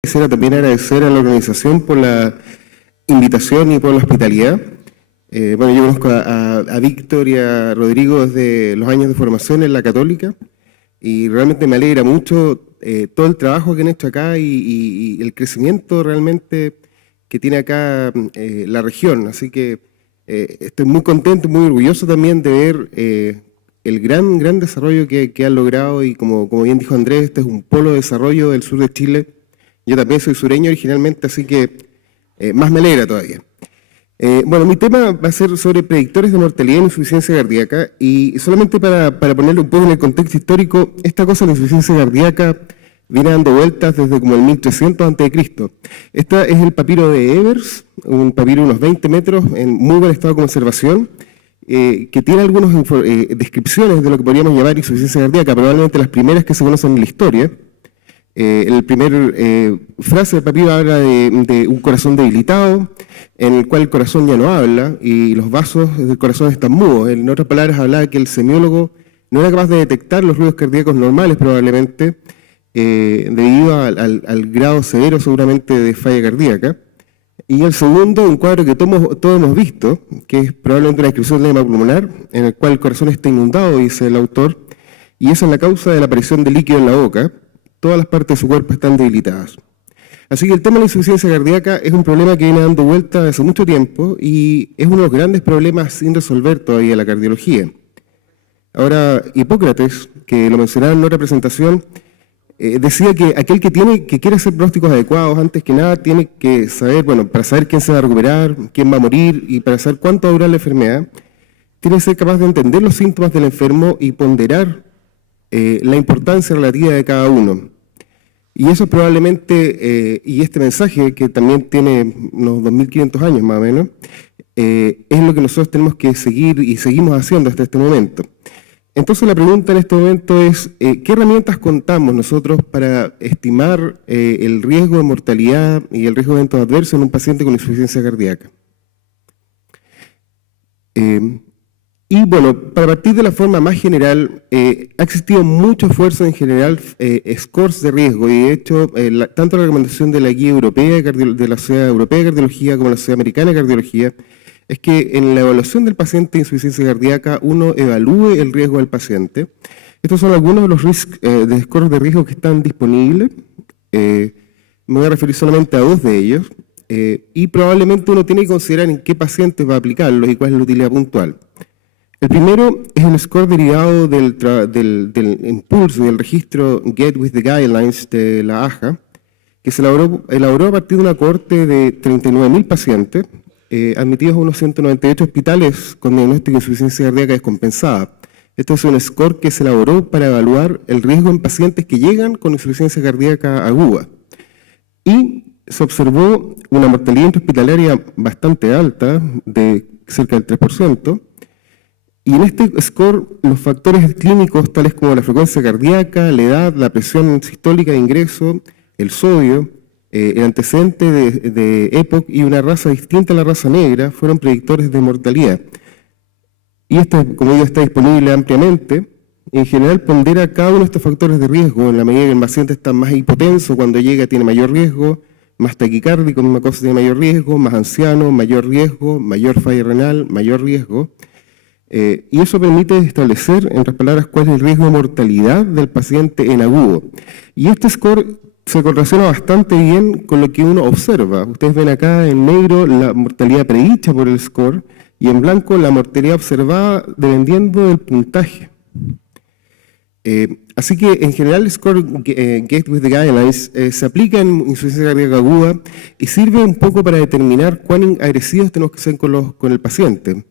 Quisiera también agradecer a la organización por la invitación y por la hospitalidad. Bueno, yo conozco a Víctor y a Rodrigo desde los años de formación en la Católica y realmente me alegra mucho todo el trabajo que han hecho acá y el crecimiento realmente que tiene acá la región. Así que estoy muy contento y muy orgulloso también de ver el gran desarrollo que han logrado y como bien dijo Andrés, este es un polo de desarrollo del sur de Chile. Yo también soy sureño originalmente, así que más me alegra todavía. Bueno, mi tema va a ser sobre predictores de mortalidad e insuficiencia cardíaca y solamente para ponerlo un poco en el contexto histórico, esta cosa de la insuficiencia cardíaca viene dando vueltas desde como el 1300 a.C. Este es el papiro de Evers, un papiro de unos 20 metros en muy buen estado de conservación, que tiene algunas descripciones de lo que podríamos llamar insuficiencia cardíaca, probablemente las primeras que se conocen en la historia. El primer frase del papiro habla de un corazón debilitado, en el cual el corazón ya no habla y los vasos del corazón están mudos. En otras palabras, hablaba que el semiólogo no era capaz de detectar los ruidos cardíacos normales probablemente, debido al grado severo seguramente de falla cardíaca. Y el segundo, un cuadro que todos hemos visto, que es probablemente una descripción del edema pulmonar, en el cual el corazón está inundado, dice el autor, y esa es la causa de la aparición de líquido en la boca. Todas las partes de su cuerpo están debilitadas. Así que el tema de la insuficiencia cardíaca es un problema que viene dando vuelta hace mucho tiempo y es uno de los grandes problemas sin resolver todavía la cardiología. Ahora, Hipócrates, que lo mencionaba en otra presentación, decía que aquel que quiere hacer pronósticos adecuados, antes que nada, tiene que saber, bueno, para saber quién se va a recuperar, quién va a morir y para saber cuánto va a durar la enfermedad, tiene que ser capaz de entender los síntomas del enfermo y ponderar la importancia relativa de cada uno. Y eso probablemente, y este mensaje, que también tiene unos 2500 años más o menos, es lo que nosotros tenemos que seguir y seguimos haciendo hasta este momento. Entonces la pregunta en este momento es, ¿qué herramientas contamos nosotros para estimar el riesgo de mortalidad y el riesgo de eventos adversos en un paciente con insuficiencia cardíaca? Y bueno, para partir de la forma más general, ha existido mucho esfuerzo en general, scores de riesgo, y de hecho, tanto la recomendación de la Guía Europea de la Sociedad Europea de Cardiología como la Sociedad Americana de Cardiología, es que en la evaluación del paciente de insuficiencia cardíaca uno evalúe el riesgo del paciente. Estos son algunos de los de scores de riesgo que están disponibles. Me voy a referir solamente a dos de ellos, y probablemente uno tiene que considerar en qué pacientes va a aplicarlos y cuál es la utilidad puntual. El primero es el score derivado del impulso y del registro Get With The Guidelines de la AJA, que se elaboró a partir de una cohorte de 39.000 pacientes, admitidos a unos 198 hospitales con diagnóstico de insuficiencia cardíaca descompensada. Este es un score que se elaboró para evaluar el riesgo en pacientes que llegan con insuficiencia cardíaca aguda. Y se observó una mortalidad intrahospitalaria bastante alta, de cerca del 3%, y en este score, los factores clínicos tales como la frecuencia cardíaca, la edad, la presión sistólica de ingreso, el sodio, el antecedente de EPOC y una raza distinta a la raza negra fueron predictores de mortalidad. Y este, como digo, está disponible ampliamente. En general pondera cada uno de estos factores de riesgo en la medida que el paciente está más hipotenso, cuando llega tiene mayor riesgo, más taquicárdico, misma cosa tiene mayor riesgo, más anciano, mayor riesgo, mayor falla renal, mayor riesgo. Y eso permite establecer, en otras palabras, cuál es el riesgo de mortalidad del paciente en agudo. Y este score se correlaciona bastante bien con lo que uno observa. Ustedes ven acá en negro la mortalidad predicha por el score y en blanco la mortalidad observada dependiendo del puntaje. Así que en general el score Get With The Guidelines se aplica en insuficiencia cardíaca aguda y sirve un poco para determinar cuán agresivos tenemos que ser con el paciente.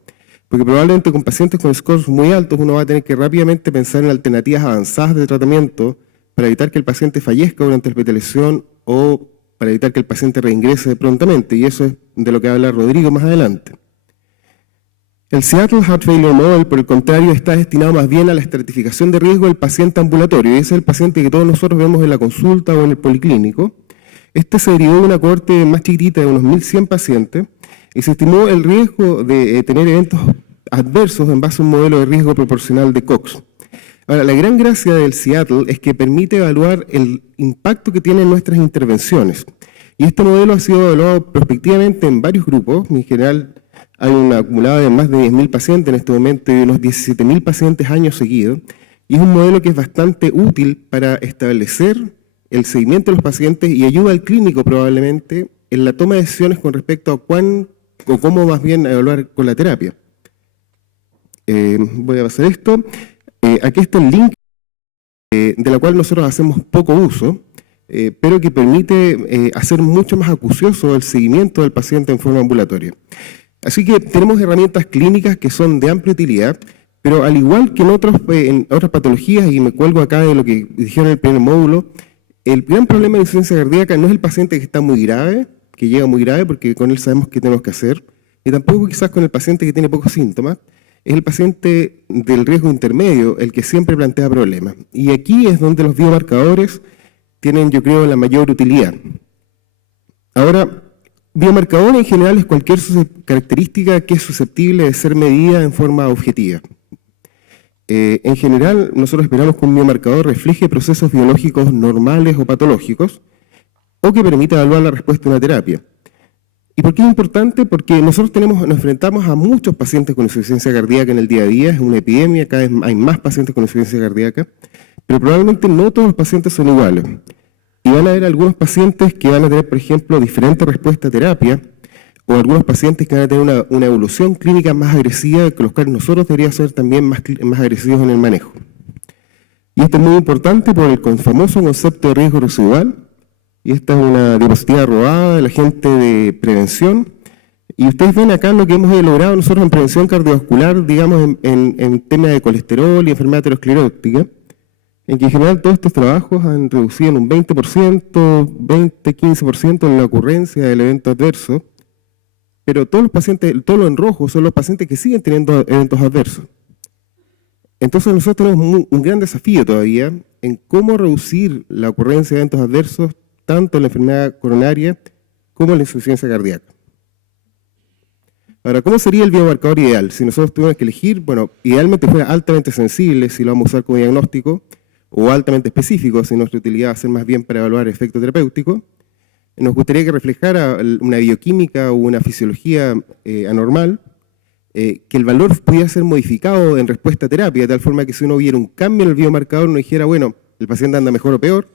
Porque probablemente con pacientes con scores muy altos uno va a tener que rápidamente pensar en alternativas avanzadas de tratamiento para evitar que el paciente fallezca durante la hospitalización o para evitar que el paciente reingrese prontamente, y eso es de lo que va a hablar Rodrigo más adelante. El Seattle Heart Failure Model, por el contrario, está destinado más bien a la estratificación de riesgo del paciente ambulatorio, y ese es el paciente que todos nosotros vemos en la consulta o en el policlínico. Este se derivó de una cohorte más chiquitita de unos 1.100 pacientes, y se estimó el riesgo de tener eventos adversos en base a un modelo de riesgo proporcional de Cox. Ahora, la gran gracia del Seattle es que permite evaluar el impacto que tienen nuestras intervenciones. Y este modelo ha sido evaluado prospectivamente en varios grupos. En general, hay una acumulada de más de 10.000 pacientes en este momento y unos 17.000 pacientes años seguidos. Y es un modelo que es bastante útil para establecer el seguimiento de los pacientes y ayuda al clínico probablemente en la toma de decisiones con respecto a cómo más bien evaluar con la terapia. Voy a pasar esto. Aquí está el link de la cual nosotros hacemos poco uso, pero que permite hacer mucho más acucioso el seguimiento del paciente en forma ambulatoria. Así que tenemos herramientas clínicas que son de amplia utilidad, pero al igual que en otras patologías, y me cuelgo acá de lo que dijeron en el primer módulo, el gran problema de insuficiencia cardíaca no es el paciente que está muy grave, que llega muy grave, porque con él sabemos qué tenemos que hacer, y tampoco quizás con el paciente que tiene pocos síntomas, es el paciente del riesgo intermedio el que siempre plantea problemas. Y aquí es donde los biomarcadores tienen, yo creo, la mayor utilidad. Ahora, biomarcador en general es cualquier característica que es susceptible de ser medida en forma objetiva. En general, nosotros esperamos que un biomarcador refleje procesos biológicos normales o patológicos, o que permita evaluar la respuesta a una terapia. ¿Y por qué es importante? Porque nosotros nos enfrentamos a muchos pacientes con insuficiencia cardíaca en el día a día, es una epidemia, cada vez hay más pacientes con insuficiencia cardíaca, pero probablemente no todos los pacientes son iguales. Y van a haber algunos pacientes que van a tener, por ejemplo, diferente respuesta a terapia, o algunos pacientes que van a tener una evolución clínica más agresiva, con los cuales nosotros deberíamos ser también más agresivos en el manejo. Y esto es muy importante por el famoso concepto de riesgo residual. Y esta es una diapositiva robada de la gente de prevención. Y ustedes ven acá lo que hemos logrado nosotros en prevención cardiovascular, digamos, en tema de colesterol y enfermedad aterosclerótica, en que en general todos estos trabajos han reducido en un 20%, 15% en la ocurrencia del evento adverso, pero todos los pacientes, todo lo en rojo, son los pacientes que siguen teniendo eventos adversos. Entonces nosotros tenemos un gran desafío todavía en cómo reducir la ocurrencia de eventos adversos tanto en la enfermedad coronaria como en la insuficiencia cardíaca. Ahora, ¿cómo sería el biomarcador ideal? Si nosotros tuviéramos que elegir, bueno, idealmente fuera altamente sensible, si lo vamos a usar como diagnóstico, o altamente específico, si nuestra utilidad va a ser más bien para evaluar efecto terapéutico. Nos gustaría que reflejara una bioquímica o una fisiología anormal, que el valor pudiera ser modificado en respuesta a terapia, de tal forma que si uno viera un cambio en el biomarcador, uno dijera, bueno, el paciente anda mejor o peor,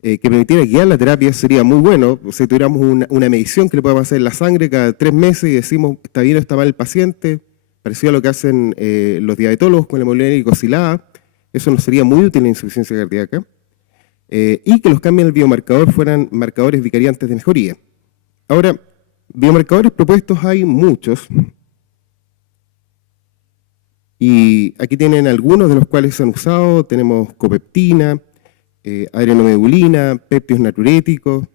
que permitiera guiar la terapia sería muy bueno. Si tuviéramos una medición que le podamos hacer en la sangre cada 3 meses y decimos está bien o está mal el paciente, parecido a lo que hacen los diabetólogos con la hemoglobina glicosilada, eso nos sería muy útil en insuficiencia cardíaca, y que los cambios en el biomarcador fueran marcadores vicariantes de mejoría. Ahora, biomarcadores propuestos hay muchos, y aquí tienen algunos de los cuales se han usado. Tenemos copeptina, adrenomedulina, péptidos natriuréticos,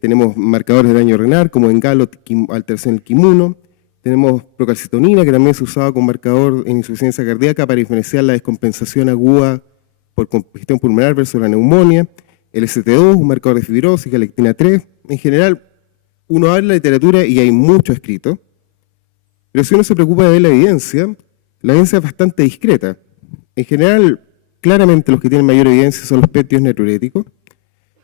tenemos marcadores de daño renal como Engalo, alteración del KIM1, tenemos procalcitonina, que también se usaba como marcador en insuficiencia cardíaca para diferenciar la descompensación aguda por congestión pulmonar versus la neumonía, el ST2, un marcador de fibrosis, galectina 3. En general, uno abre la literatura y hay mucho escrito, pero si uno se preocupa de ver la evidencia es bastante discreta. En general, claramente los que tienen mayor evidencia son los péptidos natriuréticos,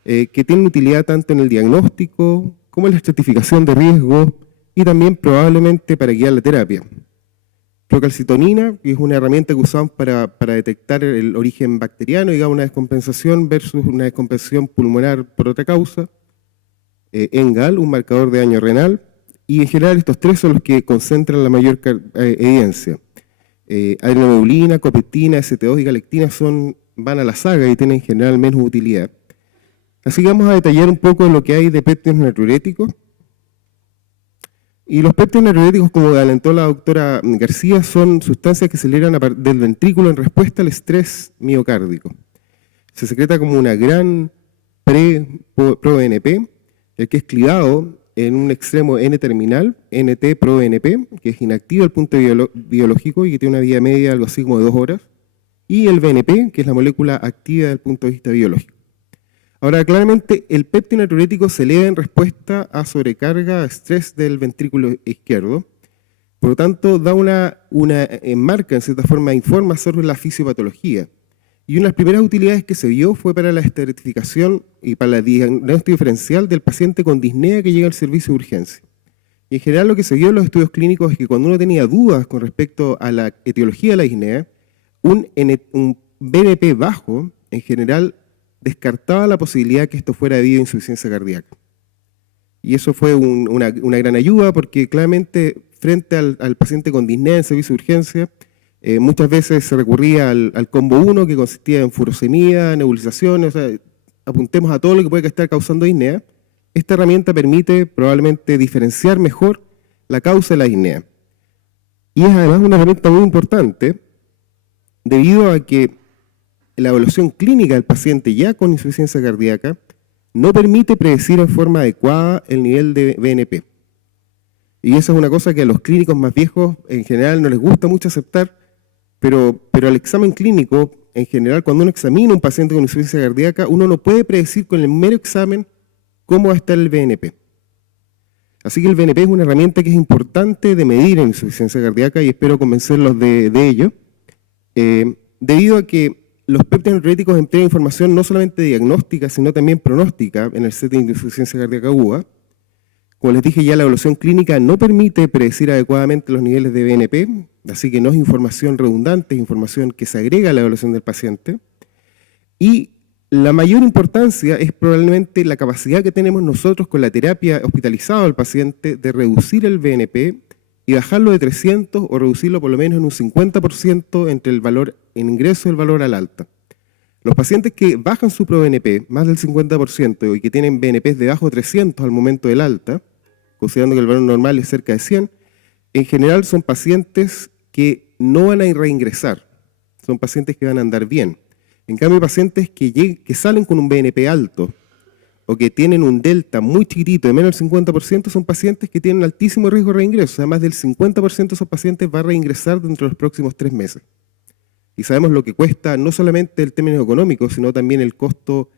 que tienen utilidad tanto en el diagnóstico como en la estratificación de riesgo y también probablemente para guiar la terapia. Procalcitonina, que es una herramienta que usamos para detectar el origen bacteriano, digamos una descompensación versus una descompensación pulmonar por otra causa. Engal, un marcador de daño renal, y en general estos tres son los que concentran la mayor evidencia. Adrenomedulina, copeptina, ST2 y galectina van a la saga y tienen en general menos utilidad. Así que vamos a detallar un poco lo que hay de péptidos natriuréticos. Y los péptidos natriuréticos, como adelantó la doctora García, son sustancias que se liberan del ventrículo en respuesta al estrés miocárdico. Se secreta como una gran pro-BNP, el que es clivado en un extremo N-terminal, NT-proBNP, que es inactivo al punto biológico y que tiene una vida media algo así como de 2 horas, y el BNP, que es la molécula activa desde el punto de vista biológico. Ahora, claramente, el péptido natriurético se eleva en respuesta a sobrecarga, a estrés del ventrículo izquierdo, Por lo tanto, da enmarca, en cierta forma, informa sobre la fisiopatología. Y una de las primeras utilidades que se vio fue para la estratificación y para el diagnóstico diferencial del paciente con disnea que llega al servicio de urgencia. Y en general lo que se vio en los estudios clínicos es que cuando uno tenía dudas con respecto a la etiología de la disnea, un BNP bajo, en general, descartaba la posibilidad que esto fuera debido a insuficiencia cardíaca. Y eso fue una gran ayuda porque claramente frente al paciente con disnea en servicio de urgencia, muchas veces se recurría al combo 1 que consistía en furosemida, nebulización, o sea, apuntemos a todo lo que puede estar causando disnea. Esta herramienta permite probablemente diferenciar mejor la causa de la disnea. Y es además una herramienta muy importante debido a que la evaluación clínica del paciente ya con insuficiencia cardíaca no permite predecir en forma adecuada el nivel de BNP. Y eso es una cosa que a los clínicos más viejos en general no les gusta mucho aceptar, pero el examen clínico, en general, cuando uno examina a un paciente con insuficiencia cardíaca, uno no puede predecir con el mero examen cómo va a estar el BNP. Así que el BNP es una herramienta que es importante de medir en insuficiencia cardíaca y espero convencerlos de ello, debido a que los péptidos natriuréticos entregan información no solamente diagnóstica, sino también pronóstica en el setting de insuficiencia cardíaca aguda. Como les dije ya, la evaluación clínica no permite predecir adecuadamente los niveles de BNP, así que no es información redundante, es información que se agrega a la evaluación del paciente. Y la mayor importancia es probablemente la capacidad que tenemos nosotros con la terapia hospitalizada al paciente de reducir el BNP y bajarlo de 300 o reducirlo por lo menos en un 50% entre el valor en ingreso y el valor al alta. Los pacientes que bajan su ProBNP más del 50% y que tienen BNPs debajo de 300 al momento del alta, considerando que el valor normal es cerca de 100, en general son pacientes que no van a reingresar, son pacientes que van a andar bien. En cambio, pacientes que salen con un BNP alto o que tienen un delta muy chiquitito de menos del 50% son pacientes que tienen altísimo riesgo de reingreso. O sea, más del 50% de esos pacientes va a reingresar dentro de los próximos 3 meses. Y sabemos lo que cuesta no solamente el término económico, sino también el costo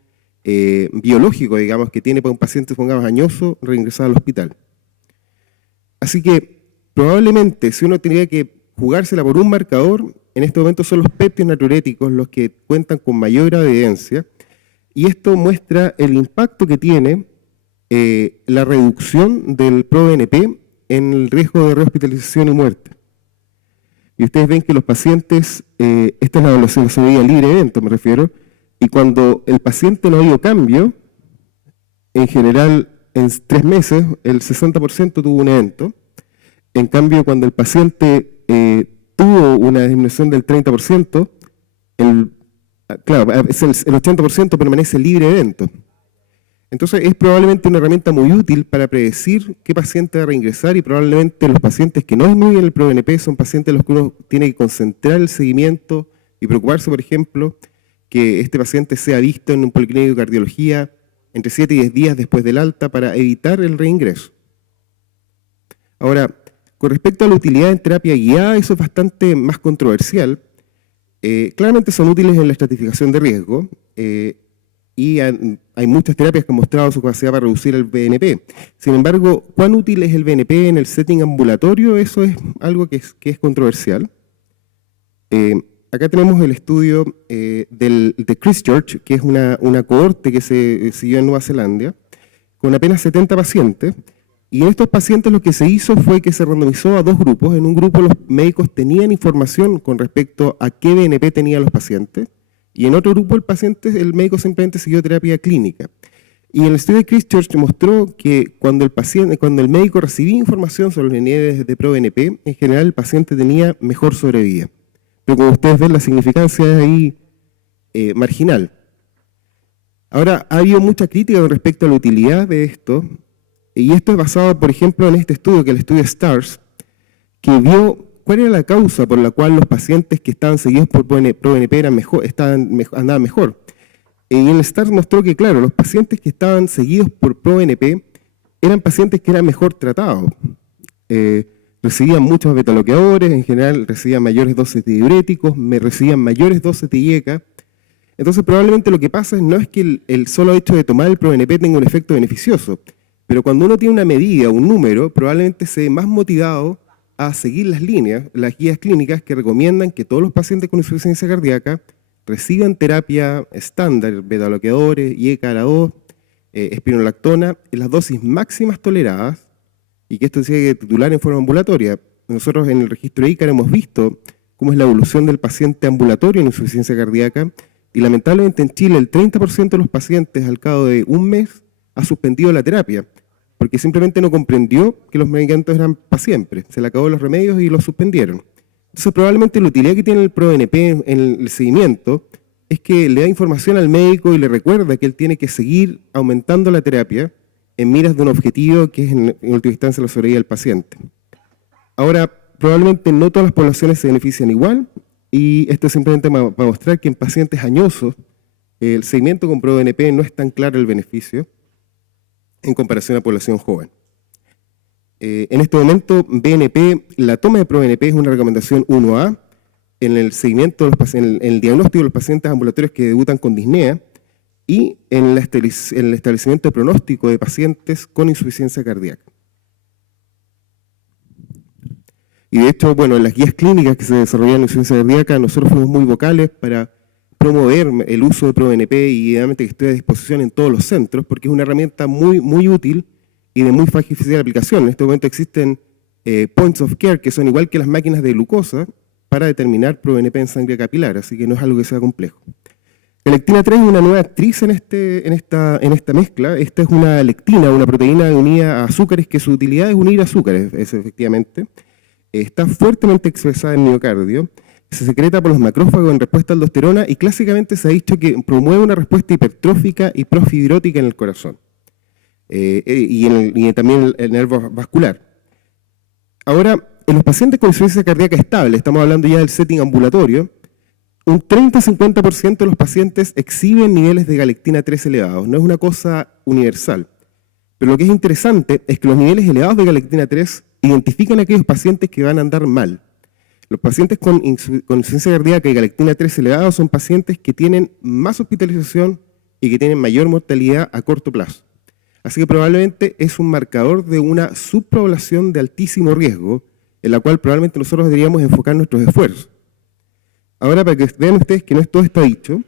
biológico, digamos, que tiene para un paciente, pongamos, añoso, reingresar al hospital. Así que probablemente si uno tendría que jugársela por un marcador, en este momento son los péptidos natriuréticos los que cuentan con mayor evidencia, y esto muestra el impacto que tiene la reducción del ProBNP en el riesgo de rehospitalización y muerte. Y ustedes ven que los pacientes, esta es la evaluación de sobrevida libre de evento, me refiero, y cuando el paciente no ha habido cambio, en general en 3 meses el 60% tuvo un evento. En cambio, cuando el paciente tuvo una disminución del 30%, el 80% permanece libre de evento. Entonces es probablemente una herramienta muy útil para predecir qué paciente va a reingresar y probablemente los pacientes que no disminuyen el ProBNP son pacientes a los que uno tiene que concentrar el seguimiento y preocuparse, por ejemplo, que este paciente sea visto en un policlínico de cardiología entre 7 y 10 días después del alta para evitar el reingreso. Ahora, con respecto a la utilidad en terapia guiada, eso es bastante más controversial. Claramente son útiles en la estratificación de riesgo y hay muchas terapias que han mostrado su capacidad para reducir el BNP. Sin embargo, ¿cuán útil es el BNP en el setting ambulatorio? Eso es algo que es controversial. Acá tenemos el estudio de Christchurch, que es una cohorte que se siguió en Nueva Zelanda, con apenas 70 pacientes. Y en estos pacientes lo que se hizo fue que se randomizó a 2 grupos. En un grupo los médicos tenían información con respecto a qué BNP tenían los pacientes, y en otro grupo el médico simplemente siguió terapia clínica. Y en el estudio de Christchurch mostró que cuando el médico recibía información sobre los niveles de ProBNP, en general el paciente tenía mejor sobrevida. Pero como ustedes ven, la significancia es ahí marginal. Ahora, ha habido mucha crítica con respecto a la utilidad de esto, y esto es basado, por ejemplo, en este estudio, que es el estudio STARS, que vio cuál era la causa por la cual los pacientes que estaban seguidos por ProBNP andaban mejor. Y en el STARS mostró que, claro, los pacientes que estaban seguidos por ProBNP eran pacientes que eran mejor tratados. Recibían muchos beta-bloqueadores, en general recibían mayores dosis de diuréticos, recibían mayores dosis de IECA. Entonces, probablemente lo que pasa no es que el solo hecho de tomar el ProBNP tenga un efecto beneficioso, pero cuando uno tiene una medida, un número, probablemente se ve más motivado a seguir las guías clínicas que recomiendan que todos los pacientes con insuficiencia cardíaca reciban terapia estándar, beta-bloqueadores, IECA-ARA2, espironolactona, en las dosis máximas toleradas, y que esto se tiene que titular en forma ambulatoria. Nosotros en el registro ICAR hemos visto cómo es la evolución del paciente ambulatorio en insuficiencia cardíaca, y lamentablemente en Chile el 30% de los pacientes al cabo de un mes ha suspendido la terapia, porque simplemente no comprendió que los medicamentos eran para siempre, se le acabó los remedios y los suspendieron. Entonces probablemente la utilidad que tiene el ProBNP en el seguimiento es que le da información al médico y le recuerda que él tiene que seguir aumentando la terapia en miras de un objetivo que es en última instancia la sobrevida del paciente. Ahora, probablemente no todas las poblaciones se benefician igual, y esto es simplemente para mostrar que en pacientes añosos el seguimiento con ProBNP no es tan claro el beneficio en comparación a población joven. En este momento, la toma de ProBNP es una recomendación 1A en el seguimiento de los pacientes, en el diagnóstico de los pacientes ambulatorios que debutan con disnea y en el establecimiento de pronóstico de pacientes con insuficiencia cardíaca. Y de hecho, bueno, en las guías clínicas que se desarrollaron en insuficiencia cardíaca, nosotros fuimos muy vocales para promover el uso de ProBNP y idealmente que esté a disposición en todos los centros, porque es una herramienta muy útil y de muy fácil aplicación. En este momento existen points of care que son igual que las máquinas de glucosa para determinar ProBNP en sangre capilar, así que no es algo que sea complejo. Galectina 3 es una nueva actriz en esta mezcla. Esta es una lectina, una proteína unida a azúcares, que su utilidad es unir azúcares, efectivamente. Está fuertemente expresada en el miocardio, se secreta por los macrófagos en respuesta a aldosterona y clásicamente se ha dicho que promueve una respuesta hipertrófica y profibrótica en el corazón y también el nervio vascular. Ahora, en los pacientes con insuficiencia cardíaca estable, estamos hablando ya del setting ambulatorio, un 30-50% de los pacientes exhiben niveles de galectina 3 elevados. No es una cosa universal, pero lo que es interesante es que los niveles elevados de galectina 3 identifican a aquellos pacientes que van a andar mal. Los pacientes con insuficiencia cardíaca y galectina 3 elevados son pacientes que tienen más hospitalización y que tienen mayor mortalidad a corto plazo. Así que probablemente es un marcador de una subpoblación de altísimo riesgo, en la cual probablemente nosotros deberíamos enfocar nuestros esfuerzos. Ahora, para que vean ustedes que no todo está dicho,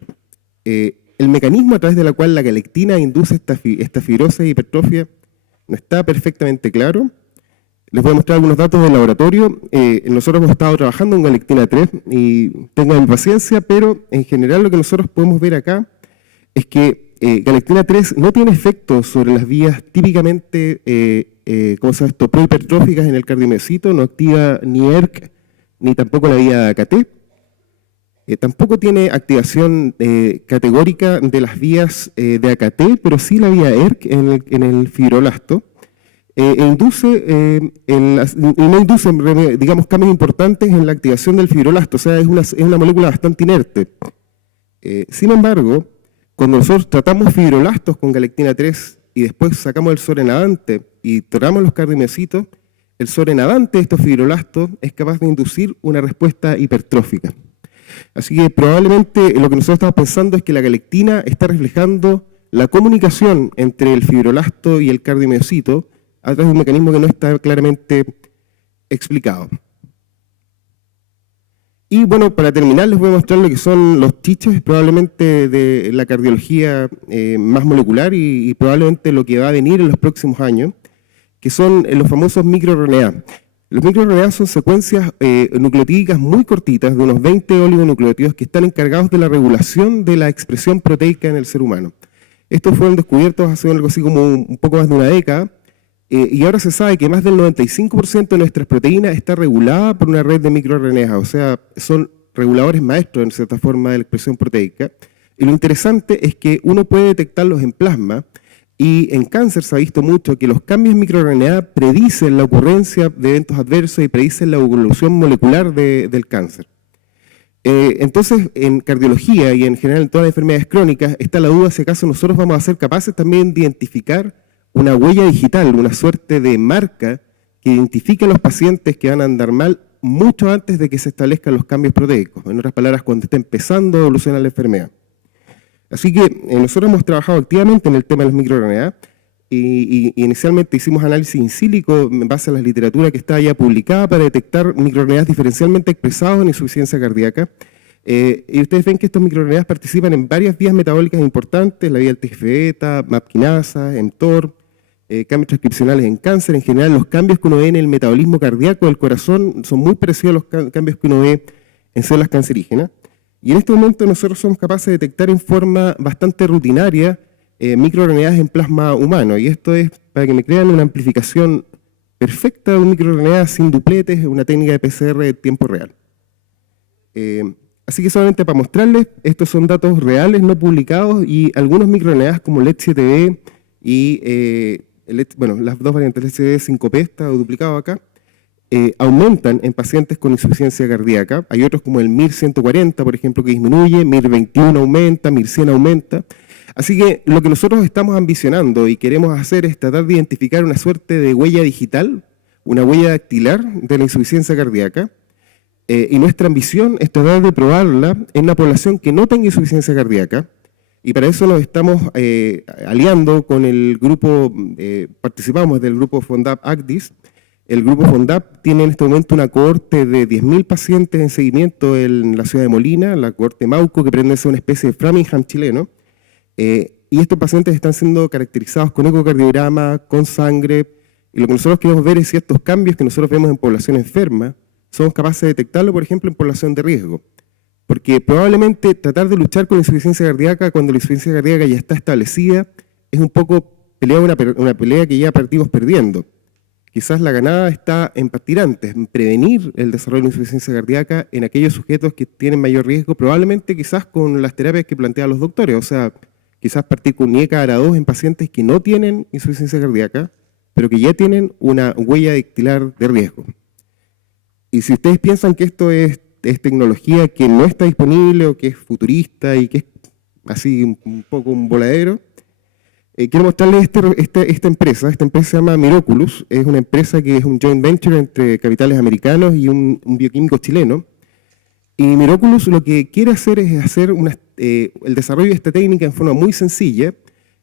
el mecanismo a través del cual la galectina induce esta fibrosis e hipertrofia no está perfectamente claro. Les voy a mostrar algunos datos del laboratorio. Nosotros hemos estado trabajando en galectina 3 y tengan paciencia, pero en general lo que nosotros podemos ver acá es que galectina 3 no tiene efectos sobre las vías típicamente prohipertróficas en el cardiomiocito, no activa ni ERK ni tampoco la vía AKT. Tampoco tiene activación categórica de las vías de AKT, pero sí la vía ERK en el fibroblasto. No induce, digamos, cambios importantes en la activación del fibroblasto, o sea, es una molécula bastante inerte. Sin embargo, cuando nosotros tratamos fibroblastos con galectina 3 y después sacamos el sobrenadante y tratamos los cardiomiocitos, el sobrenadante de estos fibroblastos es capaz de inducir una respuesta hipertrófica. Así que probablemente lo que nosotros estamos pensando es que la galectina está reflejando la comunicación entre el fibroblasto y el cardiomiocito a través de un mecanismo que no está claramente explicado. Y bueno, para terminar les voy a mostrar lo que son los chiches probablemente de la cardiología más molecular y probablemente lo que va a venir en los próximos años, que son los famosos microRNA. Los microRNA son secuencias nucleotídicas muy cortitas, de unos 20 oligonucleótidos, que están encargados de la regulación de la expresión proteica en el ser humano. Estos fueron descubiertos hace algo así como un poco más de una década, y ahora se sabe que más del 95% de nuestras proteínas está regulada por una red de microRNA, o sea, son reguladores maestros en cierta forma de la expresión proteica. Y lo interesante es que uno puede detectarlos en plasma, y en cáncer se ha visto mucho que los cambios en microRNA predicen la ocurrencia de eventos adversos y predicen la evolución molecular del cáncer. Entonces, en cardiología y en general en todas las enfermedades crónicas, está la duda si acaso nosotros vamos a ser capaces también de identificar una huella digital, una suerte de marca que identifique a los pacientes que van a andar mal mucho antes de que se establezcan los cambios proteicos. En otras palabras, cuando esté empezando a evolucionar la enfermedad. Así que nosotros hemos trabajado activamente en el tema de los microRNA y inicialmente hicimos análisis in silico en base a la literatura que está ya publicada para detectar microRNAs diferencialmente expresados en insuficiencia cardíaca. Y ustedes ven que estos microRNAs participan en varias vías metabólicas importantes, la vía del TGF-beta, MAP quinasa, mTOR, cambios transcripcionales en cáncer. En general, los cambios que uno ve en el metabolismo cardíaco del corazón son muy parecidos a los cambios que uno ve en células cancerígenas. Y en este momento nosotros somos capaces de detectar en forma bastante rutinaria microRNAs en plasma humano. Y esto es, para que me crean, una amplificación perfecta de un microRNA sin dupletes, una técnica de PCR de tiempo real. Así que solamente para mostrarles, estos son datos reales, no publicados, y algunos microRNAs como LET7B y las dos variantes LET7B 5P, está duplicado acá, aumentan en pacientes con insuficiencia cardíaca. Hay otros como el MIR140, por ejemplo, que disminuye, MIR21 aumenta, MIR100 aumenta. Así que lo que nosotros estamos ambicionando y queremos hacer es tratar de identificar una suerte de huella digital, una huella dactilar de la insuficiencia cardíaca, y nuestra ambición es tratar de probarla en una población que no tenga insuficiencia cardíaca, y para eso nos estamos aliando con el grupo, participamos del grupo FONDAP-ACDIS. El grupo FONDAP tiene en este momento una cohorte de 10.000 pacientes en seguimiento en la ciudad de Molina, la cohorte Mauco, que pretende ser una especie de Framingham chileno, y estos pacientes están siendo caracterizados con ecocardiograma, con sangre, y lo que nosotros queremos ver es si estos cambios que nosotros vemos en población enferma somos capaces de detectarlo, por ejemplo, en población de riesgo. Porque probablemente tratar de luchar con la insuficiencia cardíaca cuando la insuficiencia cardíaca ya está establecida es un poco una pelea que ya partimos perdiendo. Quizás la ganada está en partir antes, en prevenir el desarrollo de la insuficiencia cardíaca en aquellos sujetos que tienen mayor riesgo, probablemente quizás con las terapias que plantean los doctores, o sea, quizás partir con NIECA ARA2 en pacientes que no tienen insuficiencia cardíaca, pero que ya tienen una huella dactilar de riesgo. Y si ustedes piensan que esto es tecnología que no está disponible o que es futurista y que es así un poco un voladero, quiero mostrarles esta empresa. Esta empresa se llama Miraculous, es una empresa que es un joint venture entre capitales americanos y un bioquímico chileno. Y Miraculous lo que quiere hacer es hacer el desarrollo de esta técnica en forma muy sencilla.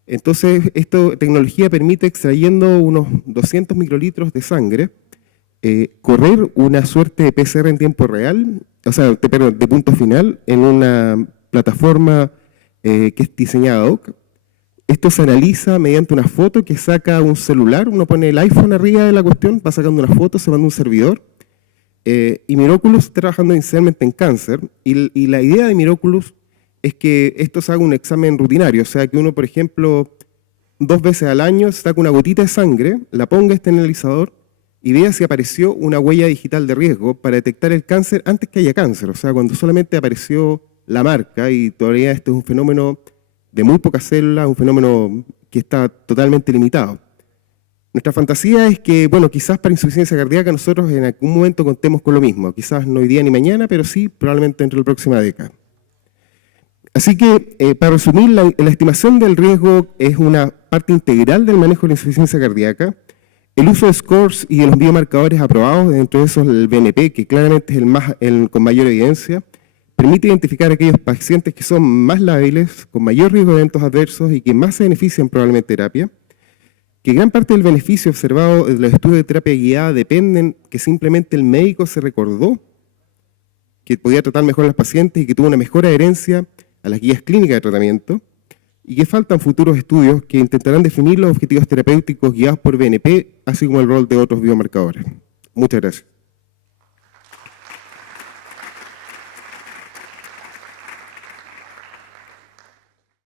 Entonces, esta tecnología permite, extrayendo unos 200 microlitros de sangre, correr una suerte de PCR en tiempo real, o sea, de punto final, en una plataforma que es diseñada ad hoc. Esto se analiza mediante una foto que saca un celular, uno pone el iPhone arriba de la cuestión, va sacando una foto, se manda un servidor, y Miraculous está trabajando inicialmente en cáncer, y la idea de Miraculous es que esto se haga un examen rutinario, o sea, que uno, por ejemplo, 2 veces al año saca una gotita de sangre, la ponga a este analizador, y vea si apareció una huella digital de riesgo para detectar el cáncer antes que haya cáncer, o sea, cuando solamente apareció la marca, y todavía esto es un fenómeno de muy pocas células, un fenómeno que está totalmente limitado. Nuestra fantasía es que, bueno, quizás para insuficiencia cardíaca nosotros en algún momento contemos con lo mismo, quizás no hoy día ni mañana, pero sí probablemente entre la próxima década. Así que, para resumir, la estimación del riesgo es una parte integral del manejo de la insuficiencia cardíaca. El uso de scores y de los biomarcadores aprobados, dentro de esos el BNP, que claramente es el con mayor evidencia, permite identificar a aquellos pacientes que son más lábiles, con mayor riesgo de eventos adversos y que más se benefician probablemente de terapia, que gran parte del beneficio observado de los estudios de terapia guiada dependen que simplemente el médico se recordó que podía tratar mejor a los pacientes y que tuvo una mejor adherencia a las guías clínicas de tratamiento, y que faltan futuros estudios que intentarán definir los objetivos terapéuticos guiados por BNP, así como el rol de otros biomarcadores. Muchas gracias.